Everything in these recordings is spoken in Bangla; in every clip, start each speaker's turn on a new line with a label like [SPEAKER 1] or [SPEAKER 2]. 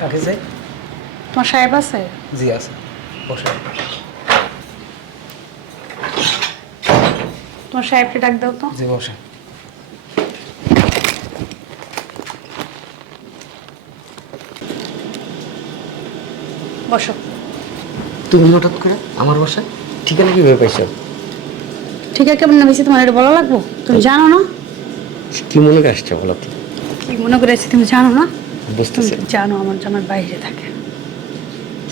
[SPEAKER 1] কাকে যাই
[SPEAKER 2] তোমার সাহেব আছে?
[SPEAKER 1] জি আছে। বসে।
[SPEAKER 2] তোমার সাহেবকে ডাক দাও তো।
[SPEAKER 1] জি বসে।
[SPEAKER 2] বসো।
[SPEAKER 3] তুমি হঠাৎ করে আমার বাসায় ঠিকানা কীভাবে পাইছো?
[SPEAKER 2] ঠিক আছে কেমন বেশি তোমার এটা বলা লাগবো? তুমি জানো না?
[SPEAKER 3] কি মনে করে আসছো বলো তো?
[SPEAKER 2] কি মনে করে আছি তুমি জানো না?
[SPEAKER 3] বুঝতেছি।
[SPEAKER 2] জানো আমার জামার বাইরে থাকে।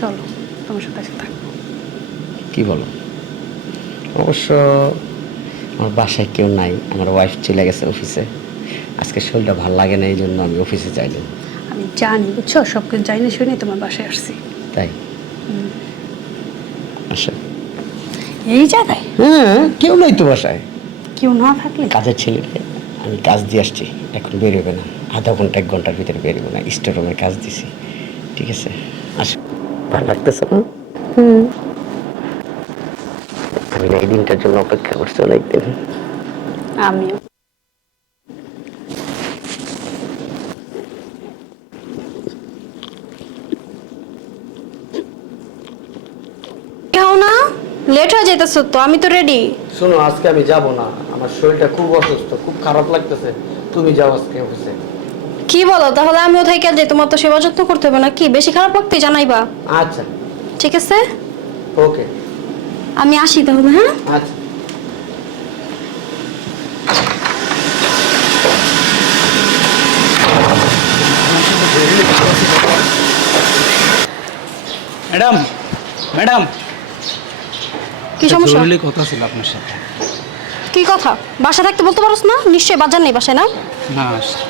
[SPEAKER 2] চলো তোমার সাথে এসে থাকব।
[SPEAKER 3] কি বলো? অবশ্য আমার বাসায় কেউ নাই আমার ওয়াইফ চলে গেছে অফিসে আজকে শরীরটা ভালো লাগে না এই জন্য আমি অফিসে যাইনি।
[SPEAKER 2] আমি জানি বুঝছ? সব কিছু জানি না শুনে তোমার বাসায় আসছি।
[SPEAKER 3] তাই? আচ্ছা
[SPEAKER 2] এই জায়গায়?
[SPEAKER 3] হ্যাঁ কেউ নাই তো বাসায়।
[SPEAKER 2] কেউ না থাকলে?
[SPEAKER 3] কাজের ছেলেকে আমি কাজ দিয়ে আসছি এখন বেরোবে না। আধা ঘণ্টা এক ঘণ্টার ভিতরে বেরোবে না স্টোর রুমের কাজ দিছি ঠিক আছে? আসো। ভালো লাগতেছে না? আমি না এই দিনটার জন্য অপেক্ষা করছি অনেকদিন।
[SPEAKER 2] আমিও
[SPEAKER 4] খাও না লেট হয়ে যাইতেছ তো আমি তো রেডি
[SPEAKER 1] শোনো আজকে আমি যাব না। আমার শরীরটা খুব অসুস্থ খুব খারাপ লাগতেছে। তুমি যাও আজকে অফিসে
[SPEAKER 4] কি বলো? তাহলে আমিও থেকে যাই। তোমার তো সেবা যত্ন করতে হবে না কি বেশি খারাপ লাগতে জানাইবা।
[SPEAKER 1] আচ্ছা।
[SPEAKER 4] ঠিক আছে?
[SPEAKER 1] ওকে।
[SPEAKER 4] আমি আসি তাহলে হ্যাঁ?
[SPEAKER 1] আচ্ছা। Madam madam.
[SPEAKER 4] কি সমস্যা?
[SPEAKER 1] জরুরি কথা ছিল আপনার সাথে।
[SPEAKER 4] কি কথা? বাসা থাকতে বলতে পারোস না? নিশ্চয়ই বাজার নেই বাসায় না?
[SPEAKER 1] না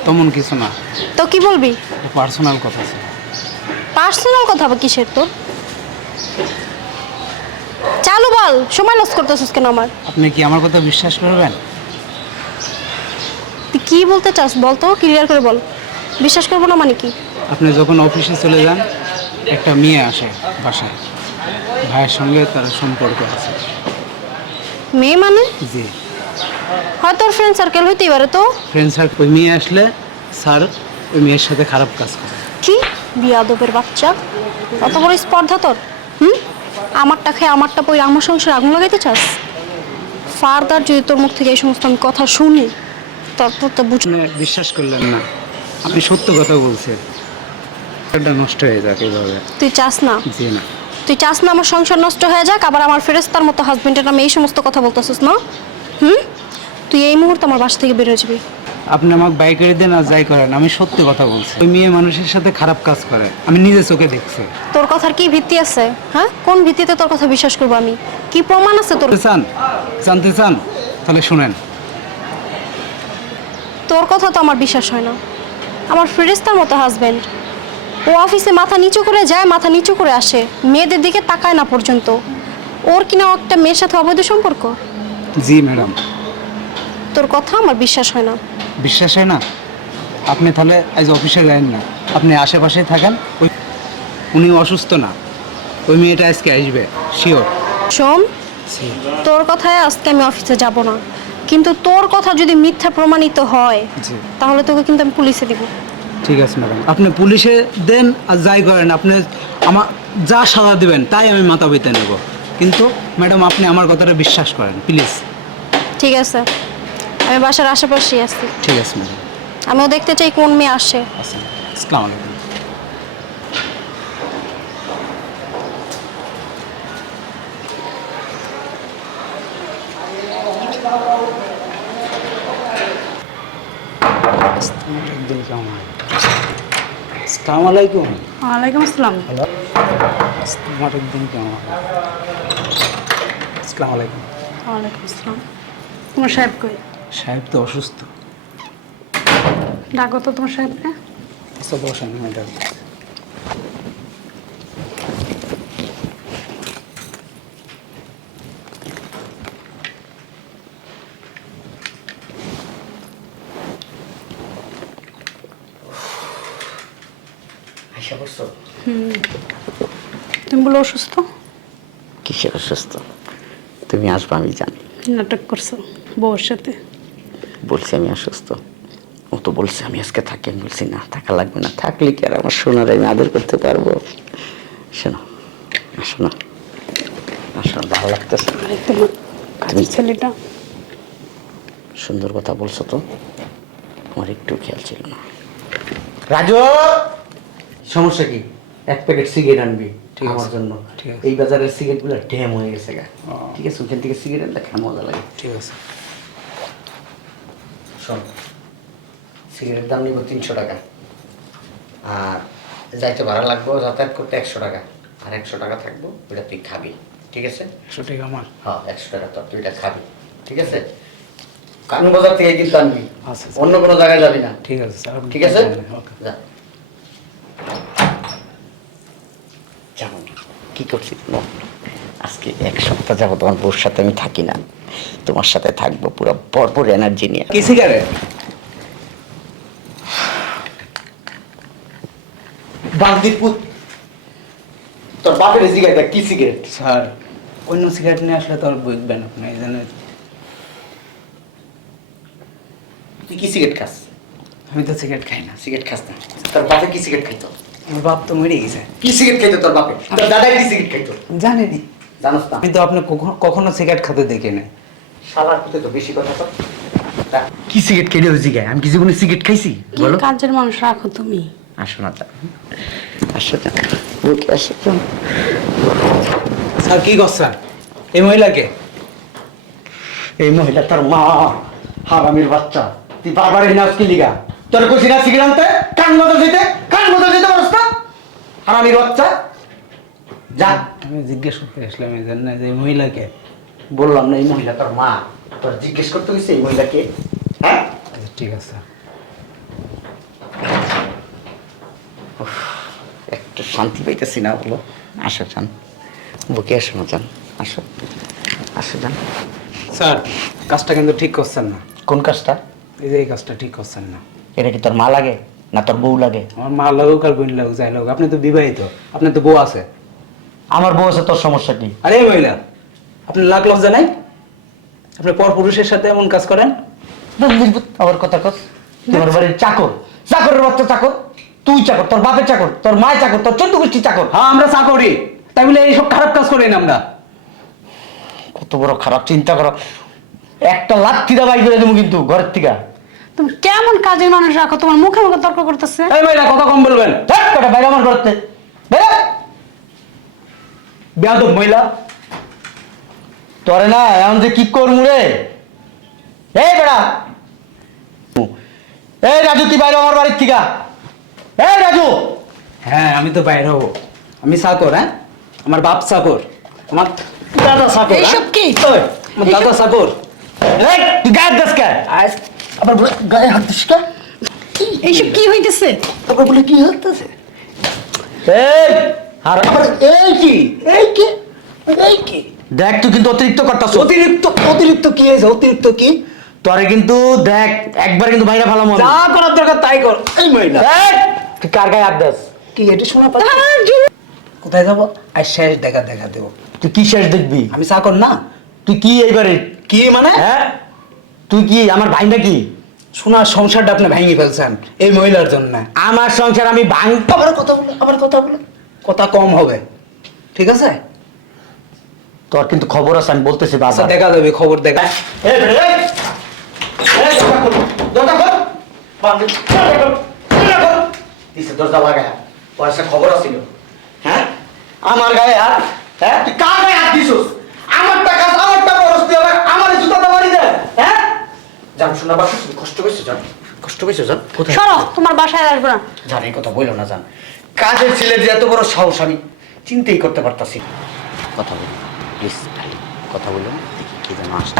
[SPEAKER 1] তেমন কিছু না।
[SPEAKER 4] তো কি বলবি?
[SPEAKER 1] পার্সোনাল কথা ছিল।
[SPEAKER 4] পার্সোনাল কথা বা কিসের তোর? চালু বল সময় লস করতেছিস কেন আমার?
[SPEAKER 1] আপনি কি আমার কথা বিশ্বাস করবেন?
[SPEAKER 4] তুই কি বলতে চাস বল তো ক্লিয়ার করে বল। বিশ্বাস করব না মানে কি?
[SPEAKER 1] আপনি যখন অফিসে চলে যান একটা মেয়ে আসে বাসায়। ভাইয়ের সঙ্গে তার সম্পর্ক আছে।
[SPEAKER 4] মেয়ে মানে?
[SPEAKER 1] জি।
[SPEAKER 4] হয় তোর ফ্রেন্ড সার্কেল হইতেই পারে তো?
[SPEAKER 1] ফ্রেন্ড স্যার ওই মেয়ে আসলে স্যার ওই মেয়ের সাথে খারাপ কাজ করে।
[SPEAKER 4] কি? বিয়াদবের বাচ্চা? অত বড় স্পর্ধা তোর? হুম? আমারটা খেয়ে আমারটা পরে আমার সংসারে আগুন লাগাইতে চাস? ফার্দার যদি তোর মুখ থেকে এই সমস্ত আমি কথা শুনি তারপর তো বুঝ
[SPEAKER 1] আপনি বিশ্বাস করলেন না। আপনি সত্য কথা বলছেন। এটা নষ্ট হয়ে যাক এইভাবে।
[SPEAKER 4] তুই চাস না?
[SPEAKER 1] জি না।
[SPEAKER 4] তুই চাস না আমার সংসার নষ্ট হয়ে যাক আবার আমার ফেরেস্তার মতো হাজবেন্ডের নামে এই সমস্ত কথা বলতেছিস না? হুম? তুই এই মুহূর্তে আমার বাসা থেকে বেরোয় যাবি।
[SPEAKER 1] আপনি আমাকে বাইকারি দেন আর যাই করেন আমি সত্যি কথা বলছি। ওই মেয়ে মানুষের সাথে খারাপ কাজ করে আমি নিজে চোখে দেখছি।
[SPEAKER 4] তোর কথার কি ভিত্তি আছে হ্যাঁ? কোন ভিত্তিতে তোর কথা বিশ্বাস করব আমি? কি প্রমাণ আছে তোর?
[SPEAKER 1] চান? জানতে চান? তাহলে শুনেন।
[SPEAKER 4] তোর কথা তো আমার বিশ্বাস হয় না। আমার ফেরেস্তার মতো হাজবেন্ড ও অফিসে মাথা নিচু করে যায় মাথা নিচু করে আসে। মেয়েদের দিকে তাকায় না পর্যন্ত। ওর কিনা একটা মেয়ের সাথে অবৈধ সম্পর্ক?
[SPEAKER 1] জি ম্যাডাম।
[SPEAKER 4] তোর কথা আমার বিশ্বাস হয় না।
[SPEAKER 1] বিশ্বাস হয় না? আপনি তাহলে আজ অফিসে যাবেন না। আপনি আশেপাশেই থাকেন ওই উনি অসুস্থ না। ওই মেয়েটা আজকে আসবে শিওর
[SPEAKER 4] শোন তোর কথায় আজকে আমি অফিসে যাব না। কিন্তু তোর কথা যদি মিথ্যা প্রমাণিত হয়
[SPEAKER 1] জি।
[SPEAKER 4] তাহলে তোকে কিন্তু আমি পুলিশে দিব।
[SPEAKER 1] ঠিক আছে ম্যাডাম। আপনি পুলিশে দেন আর যাই করেন আপনি আমার যা সাজা দেবেন তাই আমি মাথা পেতে নেব। কিন্তু ম্যাডাম আপনি আমার কথাটা বিশ্বাস করেন প্লিজ।
[SPEAKER 4] ঠিক আছে। আমি বাসার আশেপাশেই আছি।
[SPEAKER 1] ঠিক আছে ম্যাডাম।
[SPEAKER 4] আমিও দেখতে চাই কোন মেয়ে আসে।
[SPEAKER 1] আসসালামু আলাইকুম। আসসালামু আলাইকুম।
[SPEAKER 2] ওয়ালাইকুম আসসালাম।
[SPEAKER 1] হ্যালো। তোমার একদম কেমন আসসালামু আলাইকুম।
[SPEAKER 2] ওয়ালাইকুম আসসালাম। তোমার সাহেব কই?
[SPEAKER 1] সাহেব তো অসুস্থ।
[SPEAKER 2] ডাকো তো তোমার সাহেবকে।
[SPEAKER 1] আচ্ছা বসেন ম্যাডাম
[SPEAKER 3] আশা করছ
[SPEAKER 2] তুমি বলো অসুস্থ
[SPEAKER 3] কিসের অসুস্থ তুমি আসবা আমি জানি
[SPEAKER 2] নাটক করছ বউর সাথে
[SPEAKER 3] বলছি আমি অসুস্থ ও তো বলছে আমি আজকে থাকি আমি বলছি না থাকা লাগবে না থাকলে কি আর আমার সোনার আমি আদর করতে পারব শোনো আসো না আসো না, ভালো লাগতেছে
[SPEAKER 2] কাজের ছেলেটা
[SPEAKER 3] সুন্দর কথা বলছো তো আমার একটু খেয়াল ছিল না রাজু সমস্যা কি? এক প্যাকেট সিগারেট আনবি
[SPEAKER 1] ঠিক
[SPEAKER 3] আমার জন্য।
[SPEAKER 1] ঠিক
[SPEAKER 3] এই বাজারের সিগারেটগুলো ড্যাম হয়ে গেছে গা। ঠিক আছে ওখান থেকে সিগারেট আনলে খায় মজা লাগে।
[SPEAKER 1] ঠিক আছে।
[SPEAKER 3] শোন সিগারেটের দাম নিব তিনশো টাকা। আর যাইতে ভাড়া লাগবে যাতায়াত করতে একশো টাকা। আর একশো টাকা থাকব ওটা তুই খাবি। ঠিক আছে?
[SPEAKER 1] একশো টাকা আমার?
[SPEAKER 3] হ্যাঁ একশো টাকা তোর তুই এটা খাবি। ঠিক আছে? কান বাজার থেকে কিন্তু আনবি।
[SPEAKER 1] আচ্ছা, আচ্ছা।
[SPEAKER 3] অন্য কোনো জায়গায় যাবি না।
[SPEAKER 1] ঠিক আছে
[SPEAKER 3] ঠিক আছে? যা জানো না, কি করছি? আজকে এক সপ্তাহ যাব তোমার বউর সাথে আমি থাকি না। তোমার সাথে থাকব পুরো ভরপুর এনার্জি নিয়ে।
[SPEAKER 1] কি সিগারেট
[SPEAKER 3] বান্দিপুর তোর বাপের সিগারেট কি সিগারেট
[SPEAKER 1] স্যার অন্য সিগারেট নিয়ে আসলে তো আর বুঝবেন আপনি এই জন্য
[SPEAKER 3] তুই কি সিগারেট খাস?
[SPEAKER 1] আমি তো সিগারেট খাই না।
[SPEAKER 3] সিগারেট খাস না। তোর বাপে কি সিগারেট খাইতো?
[SPEAKER 1] আমার বাপ তো মরে গেছে।
[SPEAKER 3] কি সিগারেট খাইতো তোর বাপে? তোর দাদা কি সিগারেট খাইতো?
[SPEAKER 1] জানি নি
[SPEAKER 3] জানোস না।
[SPEAKER 1] আমি তো আপনি কখনো কখনো সিগারেট খেতে দেখি না
[SPEAKER 3] শালার পুতে তো বেশি কথা তো। কি সিগারেট খেলে হয়েছি গায়ে আমি কি জীবনে সিগারেট খাইছি?
[SPEAKER 2] কি কাজের মানুষ রাখো তুমি।
[SPEAKER 3] আসো না তা। আসো না বুকে আসো তো।
[SPEAKER 1] স্যার কি করছেন? এই মহিলাকে?
[SPEAKER 3] এই মহিলা তোর মা হারামির বাচ্চা। তুই বারবার এই নাচ কি লিগা। তোর না সিগারেট আনতে? কান মতো যেতে কান মতো যেতে পারস না হারামির বাচ্চা? যা।
[SPEAKER 1] আমি জিজ্ঞেস করতে আসলাম এই জন্য যে মহিলাকে।
[SPEAKER 3] বললাম না এই মহিলা তোর মা। তোর জিজ্ঞেস করতে গেছে এই মহিলাকে? হ্যাঁ?
[SPEAKER 1] আচ্ছা ঠিক আছে।
[SPEAKER 3] একটু শান্তি পাইতেছি না বলো। আসো যান। বুকে আসো না যান। আসো। আসো যান।
[SPEAKER 1] স্যার কাজটা কিন্তু ঠিক করছেন না।
[SPEAKER 3] কোন কাজটা?
[SPEAKER 1] এই যে এই কাজটা ঠিক করছেন না।
[SPEAKER 3] এটা কি তোর মা লাগে? না তোর বউ লাগে।
[SPEAKER 1] আমার মা লাগুক আর বোন লাগুক যাই লাগুক। আপনি তো বিবাহিত আপনার তো বউ আছে।
[SPEAKER 3] আমার বউ আছে তোর সমস্যা কি?
[SPEAKER 1] আরে মহিলা আপনি লাখ লজ্জা নাই? আপনি পর পুরুষের সাথে এমন কাজ করেন?
[SPEAKER 3] আমার কথা কস। তোমার বাড়ির চাকর। চাকরের বাচ্চা চাকর। তুই চাকর তোর বাপের চাকর তোর মায়ের চাকর তোর চোদ্দ গোষ্ঠী চাকর।
[SPEAKER 1] হ্যাঁ আমরা চাকরি। তাই বলে এইসব খারাপ কাজ করি না আমরা।
[SPEAKER 3] কত বড় খারাপ চিন্তা করো। একটা লাত্তি দা বাই করে দেবো কিন্তু ঘরের থেকে।
[SPEAKER 2] তুমি কেমন কাজের মানুষ রাখো? তোমার মুখে মুখে তর্ক করতেছে।
[SPEAKER 1] এই মহিলা কথা কম বলবেন?
[SPEAKER 3] ধ্যাৎ, বাইরে আমার বেরো।
[SPEAKER 1] বেয়াদব মহিলা।
[SPEAKER 3] তোরে না এখন যে কি করমু রে? এই বেড়া। এই রাজু তুই বাইরে আমার বাড়ির থেকে। এই রাজু।
[SPEAKER 1] হ্যাঁ আমি তো বাইরে হব। আমি চাকর হ্যাঁ? আমার বাপ চাকর আমার দাদা হ্যাঁ?
[SPEAKER 2] এইসব কি?
[SPEAKER 1] ওই, আমার দাদা চাকর
[SPEAKER 3] এই, তুই গায়ের দাস কে?
[SPEAKER 1] আজ
[SPEAKER 3] আবার বলে গায়ে হাত দিস কে?
[SPEAKER 2] এইসব কি হইতেছে?
[SPEAKER 3] তারপর বলে কি হতেছে এই আর আবার এই কি? এই কি? এই কি? দেখ তুই কিন্তু অতিরিক্ত করতাছ।
[SPEAKER 1] অতিরিক্ত অতিরিক্ত কি হয়েছে? অতিরিক্ত কি?
[SPEAKER 3] তোরে কিন্তু দেখ একবার কিন্তু বাইরে ভালো মনে
[SPEAKER 1] যা করার দরকার তাই কর। এই মহিলা।
[SPEAKER 3] তুই কার গায়ে হাত দাস?
[SPEAKER 1] কি এটি শোনা পাচ্ছি? কোথায় যাব? আর শেষ দেখা দেখা দেবো।
[SPEAKER 3] তুই কি শেষ দেখবি?
[SPEAKER 1] আমি চাকর না?
[SPEAKER 3] তুই কি এইবারে
[SPEAKER 1] কি মানে?
[SPEAKER 3] হ্যাঁ? তুই কি আমার ভাইটা কি?
[SPEAKER 1] সোনার সংসারটা আপনি ভেঙে ফেলছেন এই মহিলার জন্য।
[SPEAKER 3] আমার সংসার আমি ভাঙ
[SPEAKER 1] আবার কথা বলে আবার কথা বলে। কথা কম হবে ঠিক আছে?
[SPEAKER 3] তোর কিন্তু খবর আছে আমি বলতেছি
[SPEAKER 1] আচ্ছা
[SPEAKER 3] বাবা
[SPEAKER 1] দেখা যাবে খবর দেখা।
[SPEAKER 3] দরজা লাগায়? খবর আছিল। হ্যাঁ? আমার গায়ে হাত হ্যাঁ? তুই কার গায়ে হাত দিছিস আমার টাকা আমার টাকা খরচ তুই আবার আমার জুতাটা মারি দে হ্যাঁ জান শোনা বাসু তুমি কষ্ট পেয়েছ জান? কষ্ট পেয়েছ জান? কোথায়?
[SPEAKER 2] সরো তোমার বাসায় আসব না।
[SPEAKER 3] জান এই কথা বলল না জান। কাজের ছেলে যে এত বড় সাহস আমি চিন্তাই করতে পারতাছি কথা বলি প্লিজ কথা বলল না দেখি কি যেন আসছে।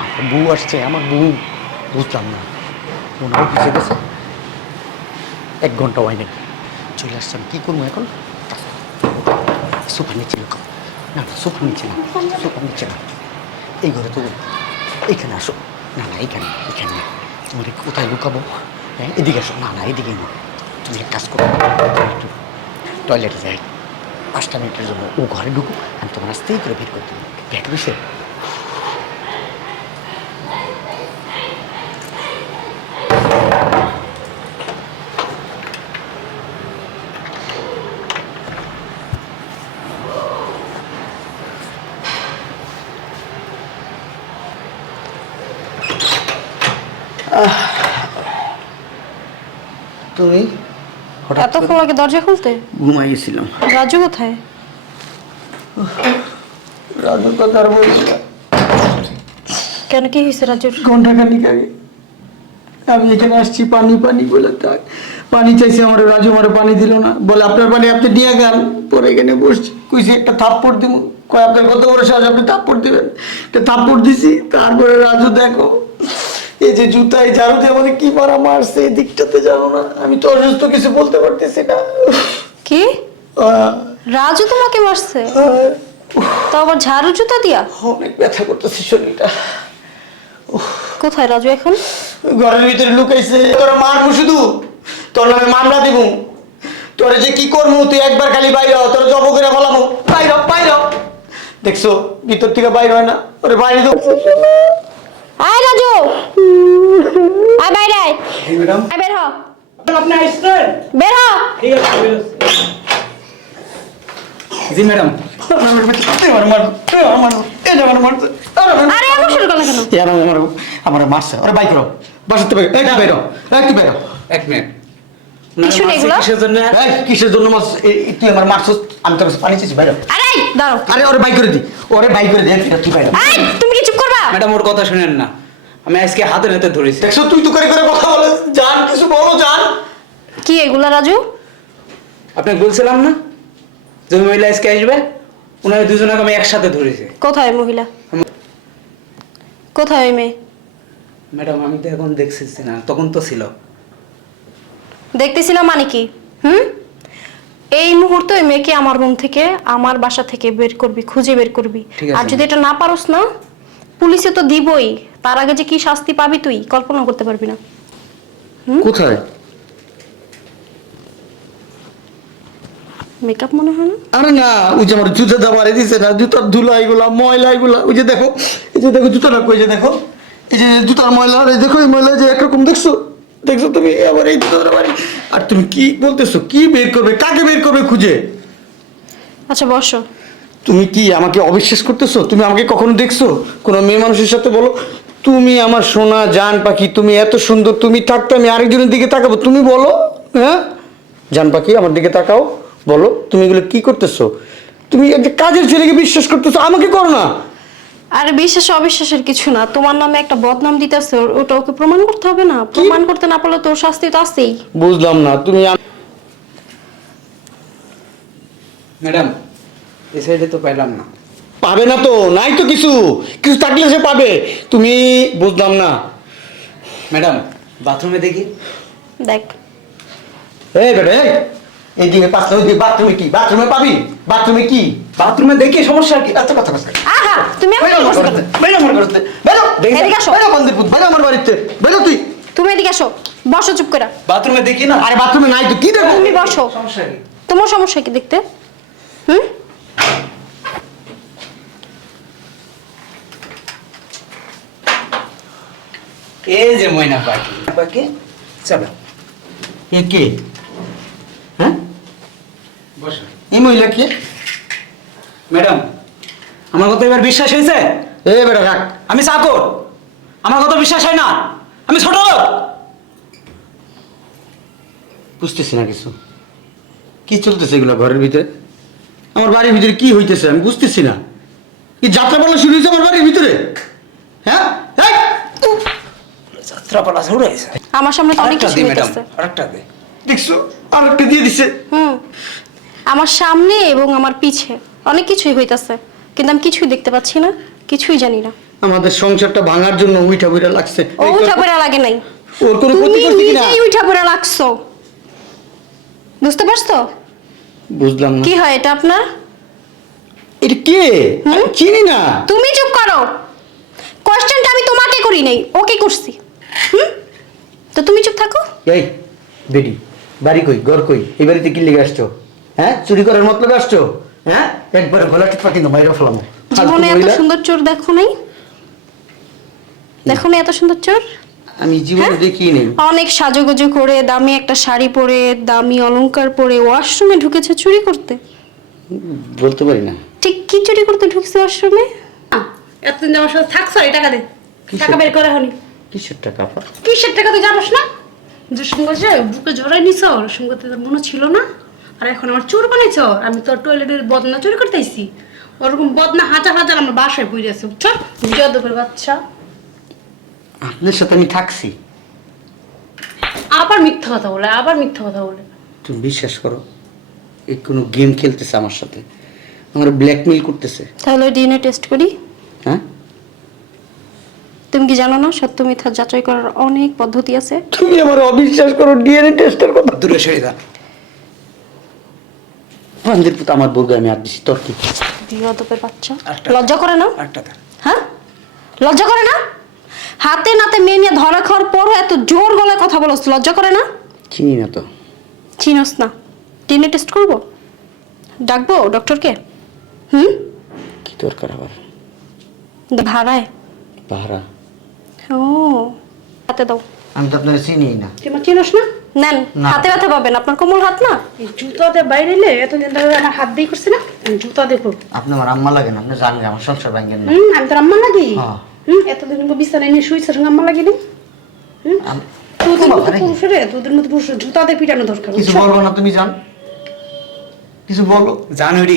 [SPEAKER 3] আমার বউ আসছে আমার বউ। বুঝলাম না। ওনারও গেছে এক ঘণ্টা হয়নি চলে আসছে আমি কী করব এখন? সোফার নিচে লুকাও। না না সোফার নিচে না সোফার নিচে না এই ঘরে তো এইখানে আসো। না না এইখানে এখানে। না তোমার কোথায় লুকাবো? হ্যাঁ এদিকে আসো। না না, এদিকে না তুমি এক কাজ করো একটু টয়লেটে যাই। পাঁচটা মিনিটের জন্য ও ঘরে ঢুকো, আমি তোমার আস্তেই করে বের করতে দেখ সে তুমি? হঠাৎ
[SPEAKER 4] এতক্ষণ লাগে দরজা খুলতে?
[SPEAKER 3] ঘুমাই গেছিলাম
[SPEAKER 4] রাজু কোথায়?
[SPEAKER 3] রাজুর কথা আর বলছি না।
[SPEAKER 4] কেন কি হয়েছে রাজুর?
[SPEAKER 3] ঘন্টাখানিক আগে আমি এখানে আসছি পানি পানি বলে তাই। পানি চাইছি আমার রাজু আমার পানি দিল না। বলে আপনার পানি আপনি দিয়ে গান পরে এখানে বসছি। কইছি একটা থাপ্পড় দিব কয় আপনার কত বড় সাহস আপনি থাপ্পড় দিবেন? একটা থাপ্পড় দিছি তারপরে রাজু দেখো এই যে জুতা এই ঝাড়ু দিয়ে আমাকে কি মারা মারছে এই দিকটাতে জানো না। আমি তো অসুস্থ কিছু বলতে পারতেছি না।
[SPEAKER 4] কি? রাজু তোমাকে মারছে? তো আবার ঝাড়ু জুতা দিয়া?
[SPEAKER 3] অনেক ব্যথা করতেছে শরীরটা।
[SPEAKER 4] কোথায় রাজু এখন?
[SPEAKER 3] ঘরের ভিতরে লুকাইছে। তোর মারবো শুধু? তোর নামে মামলা দিব তোরে যে কি করব তুই একবার খালি বাইরে হ, তোর জব করে বলাবো বাইর বাইর। দেখছ ভিতর থেকে বাইর হয় না। ওরে বাইরে তো
[SPEAKER 4] আয় রাজু! আয় বাইরে আয়।
[SPEAKER 1] ম্যাডাম।
[SPEAKER 4] আয় বের হ।
[SPEAKER 1] আপনি আসছেন?
[SPEAKER 4] বের হ।
[SPEAKER 1] ঠিক আছে জি ম্যাডাম।
[SPEAKER 3] আমার মারছে। ওরে বাসাতে একটু একটু।
[SPEAKER 1] এক মিনিট।
[SPEAKER 4] এগুলো?
[SPEAKER 1] কিসের জন্য?
[SPEAKER 3] তুই আমার মারছস আমি তোর কাছে পানি চেয়েছি বাইর
[SPEAKER 4] আরে দাঁড়াও।
[SPEAKER 3] আরে ওরে বাই করে দি। ওরে বাই করে দে তুই বাইর
[SPEAKER 4] তুমি কি চুপ করবা?
[SPEAKER 1] ম্যাডাম ওর কথা শুনেন না। আমি আজকে হাতে নাতে ধরেছি।
[SPEAKER 3] দেখছ তুই তো করে করে কথা বলে জান কিছু বলো জান
[SPEAKER 4] কি এগুলা রাজু?
[SPEAKER 1] আপনাকে বলছিলাম না? যে মহিলা আজকে আসবে ওনারা দুজনকে আমি একসাথে ধরেছি।
[SPEAKER 4] কোথায় মহিলা? কোথায় ওই মেয়ে?
[SPEAKER 1] ম্যাডাম আমি তো এখন দেখছি না তখন তো ছিল।
[SPEAKER 4] দেখতেছিলাম মানে কি? হুম? এই মুহূর্তে ওই মেয়েকে আমার রুম থেকে আমার বাসা থেকে বের করবি খুঁজে বের করবি। আর যদি এটা না পারোস না পুলিশে তো দিবই। তার আগে যে কি শাস্তি পাবি তুই? কল্পনা করতে পারবি না।
[SPEAKER 3] কোথায়?
[SPEAKER 4] মেকআপ মনে হয় না?
[SPEAKER 3] আরে না ওই যে আমার জুতা দাবারে দিছে না জুতার ধুলা এগুলা ময়লা এগুলা। ওই যে দেখো এই যে দেখো জুতাটা কই যে দেখো? এই যে জুতার ময়লা আর দেখো এই ময়লা যে একরকম দেখছ? দেখছ তুমি? আবার এই জুতার বাড়ি আর তুমি কি বলতেছো? কি বের করবে? কাকে বের করবে খুঁজে?
[SPEAKER 4] আচ্ছা বসো।
[SPEAKER 3] তুমি কি আমাকে অবিশ্বাস করতেছো? তুমি আমাকে কখনো দেখছ? কোনো মেয়ে মানুষের সাথে বলো তুমি আমার সোনা জান পাখি তুমি এত সুন্দর তুমি থাকতে আমি আরেকজনের দিকে তাকাবো। তুমি বলো হ্যাঁ? জান পাখি আমার দিকে তাকাও বলো তুমি এগুলো কি করতেছো? তুমি একটা কাজের ছেলেকে বিশ্বাস করতেছো আমাকে করো না।
[SPEAKER 4] আর বিশ্বাস অবিশ্বাসের কিছু না। তোমার নামে একটা বদনাম দিতেছে ওটা ওকে প্রমাণ করতে হবে না? প্রমাণ করতে না পারলে তোর শাস্তি তো আছেই।
[SPEAKER 3] বুঝলাম না তুমি
[SPEAKER 1] ম্যাডাম এই সাইডে তো পাইলাম না।
[SPEAKER 3] পাবে না তো নাই তো কিছু। কিছু থাকলে সে পাবে। তুমি বুঝলাম না।
[SPEAKER 1] ম্যাডাম বাথরুমে দেখি।
[SPEAKER 3] এই
[SPEAKER 4] দেখ
[SPEAKER 3] বেটা এই এইদিকে পাঁচটা ওইদিকে বাথরুমে কি? বাথরুমে পাবি? বাথরুমে কি?
[SPEAKER 1] বাথরুমে দেখি সমস্যা কি?
[SPEAKER 3] আচ্ছা কথা কথা
[SPEAKER 4] আহা তুমি আমার কি করছ? এদিকে আসো।
[SPEAKER 3] আমার বাড়িতে। বেরো তুই।
[SPEAKER 4] তুমি এদিকে আসো। বসো চুপ করে।
[SPEAKER 1] বাথরুমে দেখি না?
[SPEAKER 3] আরে বাথরুমে নাই তো কি দেখো?
[SPEAKER 4] তুমি বসো।
[SPEAKER 1] সমস্যা কি?
[SPEAKER 4] তোমার সমস্যা কি দেখতে? হুম?
[SPEAKER 1] এই যে ময়না পাখি। পাখি চলো।
[SPEAKER 3] এ কে? হ্যাঁ?
[SPEAKER 1] বসো।
[SPEAKER 3] এই মহিলা কে?
[SPEAKER 1] ম্যাডাম আমার কথা এবার বিশ্বাস হয়েছে?
[SPEAKER 3] এ বেটা রাখ।
[SPEAKER 1] আমি চাকর। আমার কথা বিশ্বাস হয় না। আমি ছোট লোক।
[SPEAKER 3] বুঝতেছি না কিছু। কি চলতেছে এগুলো ঘরের ভিতরে? আমার বাড়ির ভিতরে কি হইতেছে আমি বুঝতেছি না। কি যাত্রা পালা শুরু হয়েছে আমার বাড়ির ভিতরে? হ্যাঁ!
[SPEAKER 4] আমার সামনে তো অনেক কিছু
[SPEAKER 1] আরেকটা দে।
[SPEAKER 3] দেখছ? আর একটা দিয়ে দিছে।
[SPEAKER 4] হুম। আমার সামনে এবং আমার পিছে অনেক কিছুই হইতাছে কিন্তু আমি কিছুই দেখতে পাচ্ছি না কিছুই জানি না।
[SPEAKER 3] আমাদের সংসারটা ভাঙার জন্য উইঠা বুইটা লাগছে।
[SPEAKER 4] ও
[SPEAKER 3] এই তোর-
[SPEAKER 4] লাগে নাই।
[SPEAKER 3] ওর কোনো ক্ষতি করছি কিনা?
[SPEAKER 4] নিজেই উঠা পড়া লাগছো। বুঝতে পারছ?
[SPEAKER 3] বুঝলাম না।
[SPEAKER 4] কি হয় এটা আপনার?
[SPEAKER 3] এটা কে? আমি চিনি না।
[SPEAKER 4] তুমি চুপ করো। কোশ্চেনটা আমি তোমাকে করি নাই ওকে করছি। তো তুমি চুপ থাকো।
[SPEAKER 3] এই বেটি বাড়ি কই ঘর কই? এই বাড়িতে কি লেগে আসছো? হ্যাঁ চুরি করার মতলবে আসছো? হ্যাঁ একবারে গলা টিপা কিন্তু মাইরা ফেলাম।
[SPEAKER 4] জীবনে এত সুন্দর চোর দেখো নাই? দেখো না এত সুন্দর চোর?
[SPEAKER 3] আমি জীবনে
[SPEAKER 4] হ্যাঁ?
[SPEAKER 3] দেখি নেই
[SPEAKER 4] অনেক সাজুগুজু করে দামি একটা শাড়ি পরে দামি অলংকার পরে ওয়াশরুমে ঢুকেছে চুরি করতে।
[SPEAKER 3] বলতে পারি না।
[SPEAKER 4] ঠিক কি চুরি করতে ঢুকছে ওয়াশরুমে?
[SPEAKER 2] এতদিন আমার সাথে থাকছো এই টাকা দে। টাকা বের করে হনি।
[SPEAKER 3] কিসের টাকা আপা?
[SPEAKER 2] কিসের টাকা তুই জানোস না? যে সঙ্গে যে বুকে জড়াই নিছ ওর সঙ্গে তোর মনে ছিল না? আর এখন আমার চোর বানাইছ আমি তোর টয়লেটের বদনা চুরি করতে আইছি। ওরকম বদনা হাজার হাজার আমার বাসায় পড়ে আছে বুঝছ? যদবের বাচ্চা।
[SPEAKER 3] আপনার সাথে আমি থাকছি।
[SPEAKER 2] আবার মিথ্যা কথা বলে আবার মিথ্যা কথা বলে।
[SPEAKER 3] তুমি বিশ্বাস করো এই কোনো গেম খেলতেছে আমার সাথে। আমার ব্ল্যাকমেল করতেছে।
[SPEAKER 4] তাহলে ডিএনএ টেস্ট করি? তুমি কি জানো না সত্য মিথ্যা যাচাই করার অনেক পদ্ধতি আছে?
[SPEAKER 3] তুমি আমার অবিশ্বাস করো ডিএনএ টেস্টের কথা।
[SPEAKER 1] দূরে সরে যান
[SPEAKER 3] বান্ধের পুতো আমার বউকে আমি আর দিছি তোর কি?
[SPEAKER 4] বিয়াদবের বাচ্চা। লজ্জা করে না?
[SPEAKER 1] আটটা দেন
[SPEAKER 4] হ্যাঁ? লজ্জা করে না? হাতে নাতে মেয়ে নিয়ে ধরা খাওয়ার পরও এত জোর গলায় কথা বলছ লজ্জা করে না?
[SPEAKER 3] চিনি না তো।
[SPEAKER 4] চিনোস না। ডিএনএ টেস্ট করব? ডাকবো ডক্টরকে? হুম?
[SPEAKER 3] কি দরকার আবার?
[SPEAKER 4] ভাড়ায়।
[SPEAKER 3] পাহারা
[SPEAKER 4] ও। হাতে দাও।
[SPEAKER 3] আমি তো আপনার চিনি না।
[SPEAKER 2] আমার চিনোস না?
[SPEAKER 4] নেন। হাতে ব্যথা পাবেন আপনার কোমল হাত না।
[SPEAKER 2] এই জুতাতে বাইরে এলে এতদিন ধরে আমার হাত দিয়ে করছে না জুতা দেখো
[SPEAKER 3] আপনি আমার আম্মা লাগেন আপনি জানেন আমার সংসার ভাঙেন না।
[SPEAKER 2] হুম আমি তোর আম্মা লাগি?
[SPEAKER 3] হ্যাঁ।
[SPEAKER 2] হুম এতদিন গো বিছানায় নিয়ে শুয়েছে সঙ্গে আম্মা লাগি নি
[SPEAKER 3] আম-
[SPEAKER 2] তোদের মতো
[SPEAKER 3] বাবা রে।
[SPEAKER 2] পুরুষ রে তোদের মতো পুরুষ জুতাতে পিটানো দরকার
[SPEAKER 3] কিছু? বলব না তুমি জান। কিছু বলো।
[SPEAKER 1] জানুয়ারি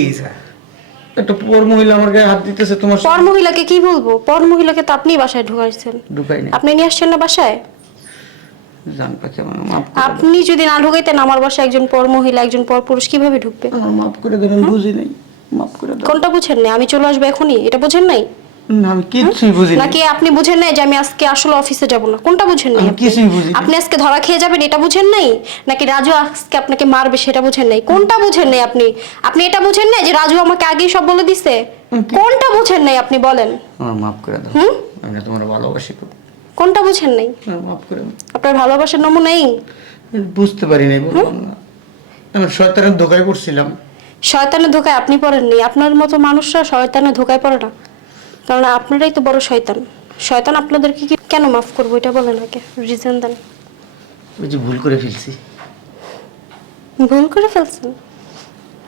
[SPEAKER 3] একটা পর মহিলা আমার গায়ে হাত দিতেছে তোমার
[SPEAKER 4] পর মহিলাকে কি বলব? পর মহিলাকে তো আপনি বাসায় ঢুকাইছেন।
[SPEAKER 3] ঢুকাই না
[SPEAKER 4] আপনি নিয়ে আসছেন না বাসায়?
[SPEAKER 3] জান পাখি আমার মাফ
[SPEAKER 4] আপনি যদি না ঢুকাইতেন আমার বাসায় একজন পর মহিলা একজন পর পুরুষ কীভাবে ঢুকবে?
[SPEAKER 3] আমার মাফ করে দেবেন বুঝি নাই। মাফ করে দাও
[SPEAKER 4] কোনটা বুঝেন না আমি চলে আসব এখনই এটা বোঝেন নাই?
[SPEAKER 3] আমি কিচ্ছুই বুঝি
[SPEAKER 4] নাকি আপনি বুঝেন নাই যে আমি আজকে আসলে অফিসে যাব না? কোনটা বুঝেন নাই আপনি?
[SPEAKER 3] কিছুই বুঝি
[SPEAKER 4] আপনি আজকে ধরা খেয়ে যাবেন এটা বুঝেন নাই? নাকি রাজু আজকে আপনাকে মারবে সেটা বুঝেন নাই? কোনটা বুঝেন নাই আপনি? আপনি এটা বুঝেন নাই যে রাজু আমাকে আগেই সব বলে দিছে? কোনটা বুঝেন নাই আপনি বলেন?
[SPEAKER 3] আমার করে দাও।
[SPEAKER 4] হুম?
[SPEAKER 3] আমি তোমার ভালোবাসি
[SPEAKER 4] কোনটা বুঝেন নাই?
[SPEAKER 3] মাফ করে দাও।
[SPEAKER 4] আপনার ভালোবাসার নমুনাই
[SPEAKER 3] আমি বুঝতে পারি নাই আমি শয়তানের ধোকায় পড়ছিলাম।
[SPEAKER 4] শয়তানের ধোকায় আপনি পড়েননি। আপনার মতো মানুষরা শয়তানের ধোকায় পড়ে না। কারণ আপনারাই তো বড় শয়তান। শয়তান আপনাদেরকে কি কেন মাফ করব এটা বলেন আগে রিজন দেন।
[SPEAKER 3] যে ভুল করে ফেলছি।
[SPEAKER 4] ভুল করে ফেলছেন?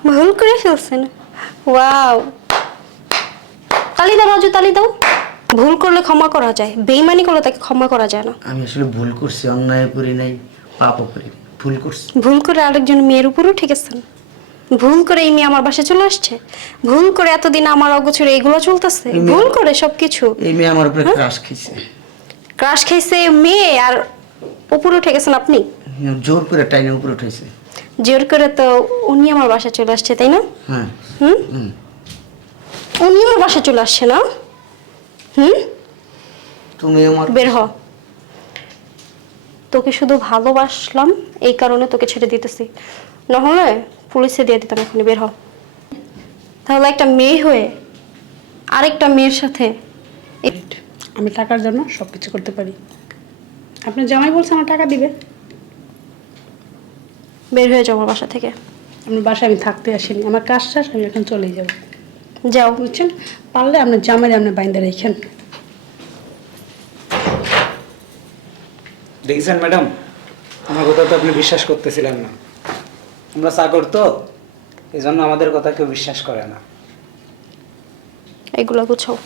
[SPEAKER 4] ভুল করে ফেলছেন? ওয়াও। তালি দাও রাজু তালি দাও। ভুল করলে ক্ষমা করা যায় বেইমানি করলে তাকে ক্ষমা করা যায় না।
[SPEAKER 3] আমি আসলে ভুল করছি অন্যায় করি নাই পাপও করি ভুল করছি।
[SPEAKER 4] ভুল করে আরেকজন মেয়ের উপরও ঠেকেছেন। ভুল করে এই মেয়ে আমার বাসায় চলে আসছে? ভুল করে এতদিন আমার অগোচরে এইগুলো চলতেছে? ভুল করে সবকিছু?
[SPEAKER 3] এই মেয়ে আমার উপরে ক্রাশ খেয়েছে।
[SPEAKER 4] ক্রাশ খাইছে মেয়ে আর উপরে ঠেকেছেন আপনি?
[SPEAKER 3] জোর করে টাইনে উপরে উঠেছে।
[SPEAKER 4] জোর করে তো উনি আমার বাসায় চলে আসছে তাই না?
[SPEAKER 3] হ্যাঁ।
[SPEAKER 4] হুম?
[SPEAKER 3] হুম।
[SPEAKER 4] উনি আমার বাসায় চলে আসছে না? হুম?
[SPEAKER 3] তুমি আমার
[SPEAKER 4] বের হ। তোকে শুধু ভালোবাসলাম এই কারণে তোকে ছেড়ে দিতেছি। নাহলে পুলিশে দিয়ে দিতাম এখনই বের হও তাহলে একটা মেয়ে হয়ে আরেকটা মেয়ের সাথে
[SPEAKER 2] আমি টাকার জন্য সব কিছু করতে পারি। আপনার জামাই বলছে আমার টাকা দিবে।
[SPEAKER 4] বের হয়ে যাও আমার বাসা থেকে।
[SPEAKER 2] আমার বাসায় আমি থাকতে আসিনি আমার কাজ শেষ আমি এখন চলেই যাব।
[SPEAKER 4] যাও।
[SPEAKER 2] বুঝছেন? পারলে আপনার জামাই আপনার বাইন্দা রেখেন।
[SPEAKER 1] দেখছেন ম্যাডাম? আমার কথা তো আপনি বিশ্বাস করতেছিলেন না। আমরা চাকর তো এই জন্য আমাদের কথা কেউ বিশ্বাস করে না।
[SPEAKER 4] এগুলো গুছাও